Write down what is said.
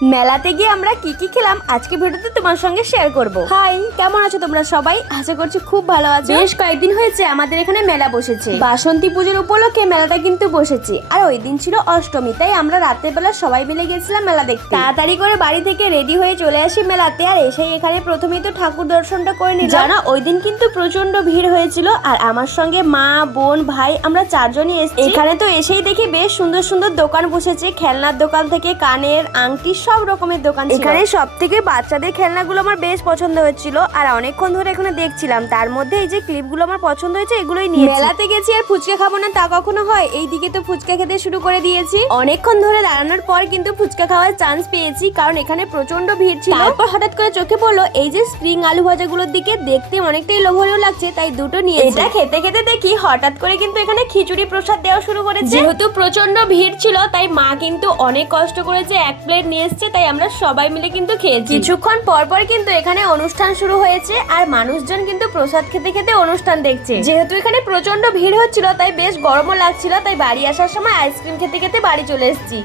মেলাতে গিয়ে আমরা কি কি খেলাম আজকে ভিডিওতে তোমার সঙ্গে শেয়ার করব। হাই, কেমন আছো তোমরা সবাই? আশা করছি খুব ভালো আছো। বেশ কয়েকদিন হয়েছে আমাদের এখানে মেলা বসেছে। বাসন্তী পুজোর উপলক্ষে মেলাটা কিন্তু বসেছে, আর ওই দিন ছিল অষ্টমী, তাই আমরা রাতের বেলা সবাই মিলে গেছিলাম মেলা দেখতে। তাড়াতাড়ি করে বাড়ি থেকে রেডি হয়ে চলে আসি মেলাতে, আর এসেই এখানে প্রথমেই তো ঠাকুর দর্শনটা করে নিলাম। জানা ওই দিন কিন্তু প্রচন্ড ভিড় হয়েছিল, আর আমার সঙ্গে মা, বোন, ভাই আমরা চারজনই এসেছি। এখানে তো এসেই দেখি বেশ সুন্দর সুন্দর দোকান বসেছে, খেলনার দোকান থেকে কানের আংটি সব রকমের দোকান ছিল। এখানে সব থেকে বাচ্চাদের খেলনাগুলো আমার বেশ পছন্দ হচ্ছিল, আর অনেকক্ষণ ধরে এখানে দেখছিলাম। তার মধ্যে এই যে ক্লিপগুলো আমার পছন্দ হয়েছে, এগুলোই নিয়ে মেলাতে গেছি। আর ফুচকা খাবো না তা কখনো হয়? এইদিকে তো ফুচকা খেতে শুরু করে দিয়েছি। অনেকক্ষণ ধরে দাঁড়ানোর পর কিন্তু ফুচকা খাওয়ার চান্স পেয়েছি, কারণ এখানে প্রচন্ড ভিড় ছিল। তারপর হঠাৎ করে চোখে পড়লো এই যে স্প্রিং আলু ভাজাগুলোর দিকে, দেখতে অনেকটাই লোভনীয় লাগছে, তাই দুটো নিয়ে এটা খেতে খেতে দেখি হঠাৎ করে কিন্তু এখানে খিচুড়ি প্রসাদ দেওয়া শুরু করেছে। যেহেতু প্রচন্ড ভিড় ছিল, তাই মা কিন্তু অনেক কষ্ট করেছে, এক প্লেট নিয়ে এসছে, তাই আমরা সবাই মিলে কিন্তু খেয়েছি। কিছুক্ষণ পর পর কিন্তু এখানে অনুষ্ঠান শুরু হয়েছে, আর মানুষজন কিন্তু প্রসাদ খেতে খেতে অনুষ্ঠান দেখছে। যেহেতু এখানে প্রচন্ড ভিড় হচ্ছিল, তাই বেশ গরমও লাগছিল, তাই বাড়ি আসার সময় আইসক্রিম খেতে খেতে বাড়ি চলে এসেছি।